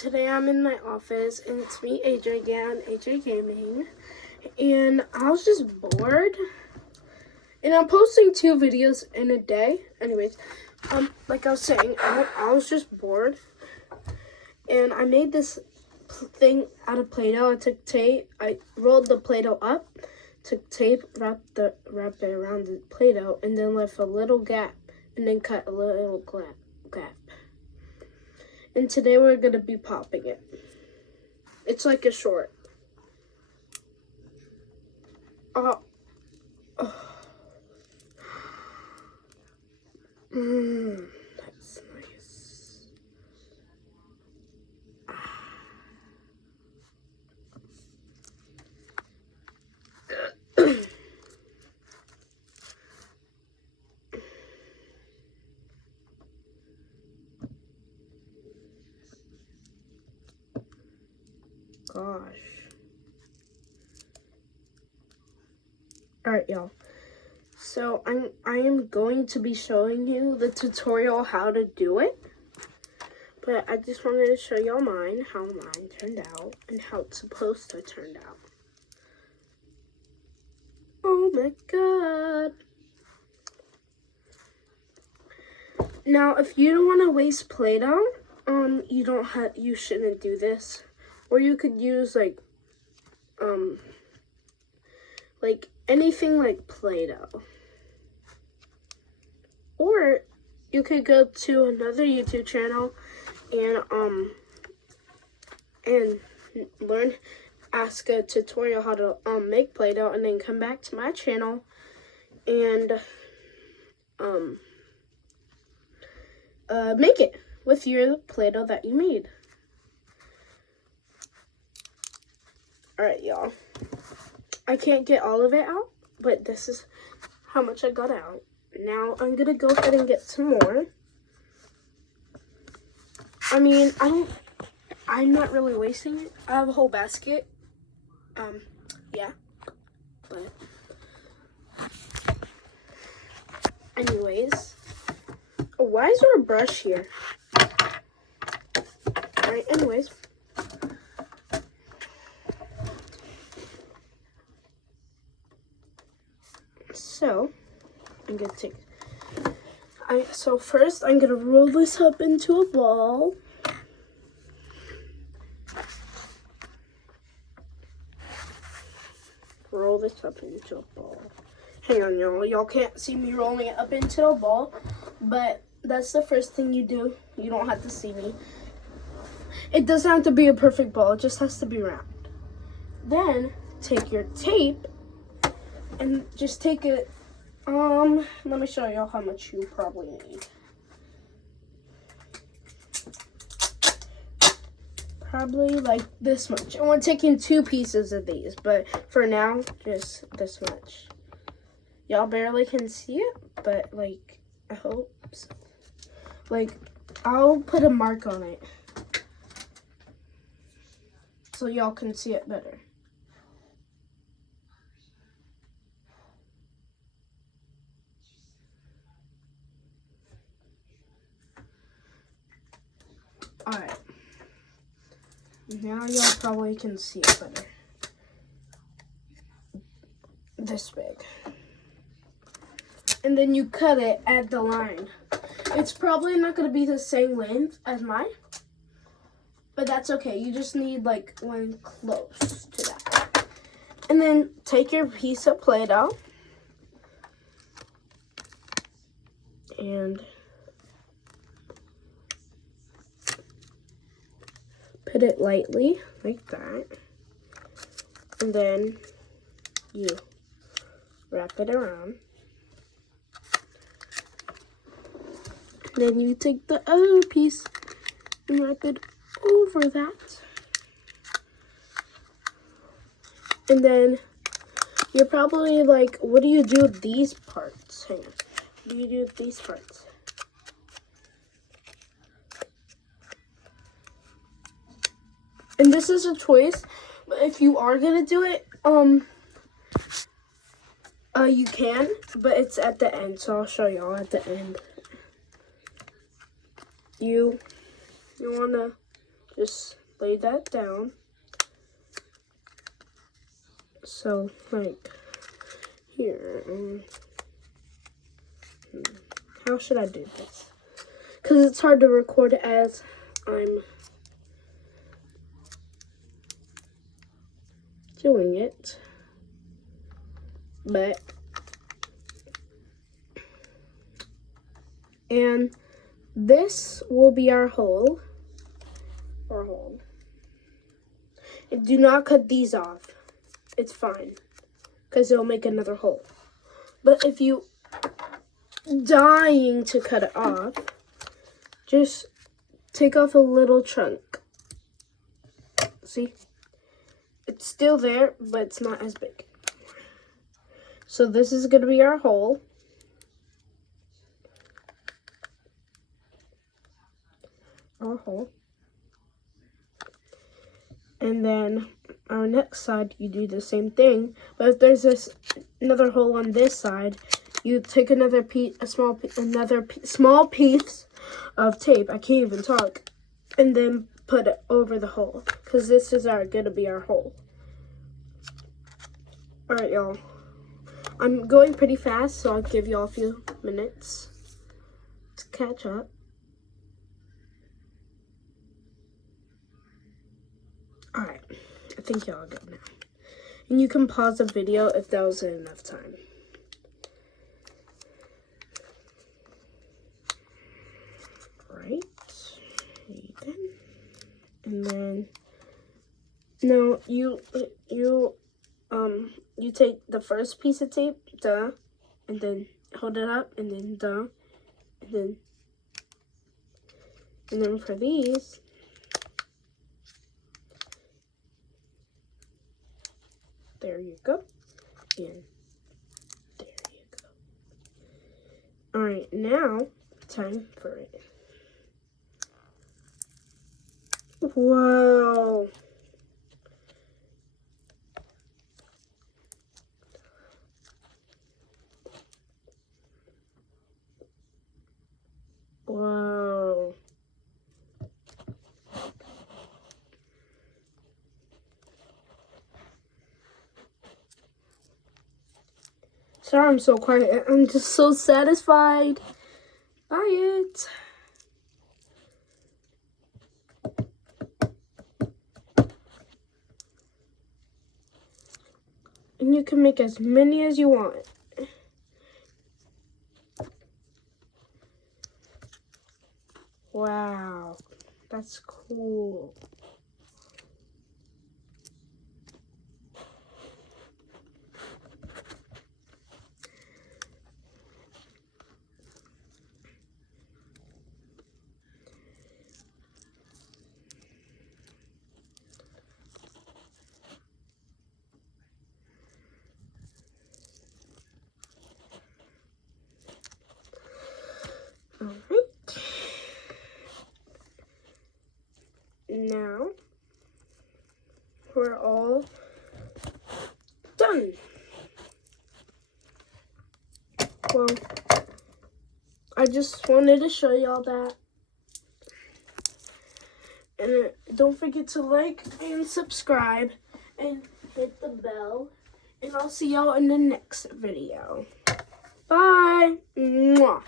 Today I'm in my office and it's me, AJ again, AJ Gaming, and I was just bored, and I'm posting 2 videos in a day. Anyways, like I was saying, I was just bored, and I made this thing out of Play-Doh. I took tape, I rolled the Play-Doh up, took tape, wrapped it around the Play-Doh, and then left a little gap, and then cut a little gap. And today we're going to be popping it. It's like a short. That's nice. Gosh. Alright, y'all. So I am going to be showing you the tutorial how to do it. But I just wanted to show y'all how mine turned out, and how it's supposed to turn out. Oh my god. Now, if you don't want to waste Play-Doh, you shouldn't do this. Or you could use like anything like Play-Doh. Or you could go to another YouTube channel and ask a tutorial how to make Play-Doh, and then come back to my channel and make it with your Play-Doh that you made. Alright, y'all. I can't get all of it out, but this is how much I got out. Now I'm gonna go ahead and get some more. I mean, I'm not really wasting it. I have a whole basket. Yeah. But anyways. Oh, why is there a brush here? Alright, anyways. So, I'm gonna take. So first, I'm gonna roll this up into a ball. Roll this up into a ball. Hang on, y'all. Y'all can't see me rolling it up into a ball, but that's the first thing you do. You don't have to see me. It doesn't have to be a perfect ball. It just has to be round. Then take your tape and just take it. Let me show y'all how much you probably need. Probably like this much. And we're taking 2 pieces of these, but for now, just this much. Y'all barely can see it, but like, I hope so. Like, I'll put a mark on it so y'all can see it better. Alright. Now y'all probably can see it better. This big. And then you cut it at the line. It's probably not going to be the same length as mine, but that's okay. You just need like one close to that. And then take your piece of Play-Doh and put it lightly like that, and then you wrap it around. Then you take the other piece and wrap it over that. And then you're probably like, what do you do with these parts? Hang on. What do you do with these parts? And this is a choice, but if you are gonna do it, you can, but it's at the end, so I'll show y'all at the end. You wanna just lay that down. So, like, here. How should I do this? Because it's hard to record as I'm doing it. But, and this will be our hole. And do not cut these off. It's fine, because it'll make another hole. But if you dying to cut it off, just take off a little chunk. See? It's still there, but it's not as big. So this is going to be our hole. And then our next side, you do the same thing. But if there's another hole on this side, you take another small piece of tape. I can't even talk. And then put it over the hole, because this is gonna be our hole. All right, y'all. I'm going pretty fast, so I'll give y'all a few minutes to catch up. All right, I think y'all are good now. And you can pause the video if that wasn't enough time. Right, and then now you take the first piece of tape, and then hold it up, and then and then for these, there you go, and there you go. All right, now time for it. Whoa. Whoa. Sorry I'm so quiet. I'm just so satisfied by it. And you can make as many as you want. Wow, that's cool. All right. Now we're all done. Well, I just wanted to show y'all that. And don't forget to like and subscribe and hit the bell. And I'll see y'all in the next video. Bye. Mwah.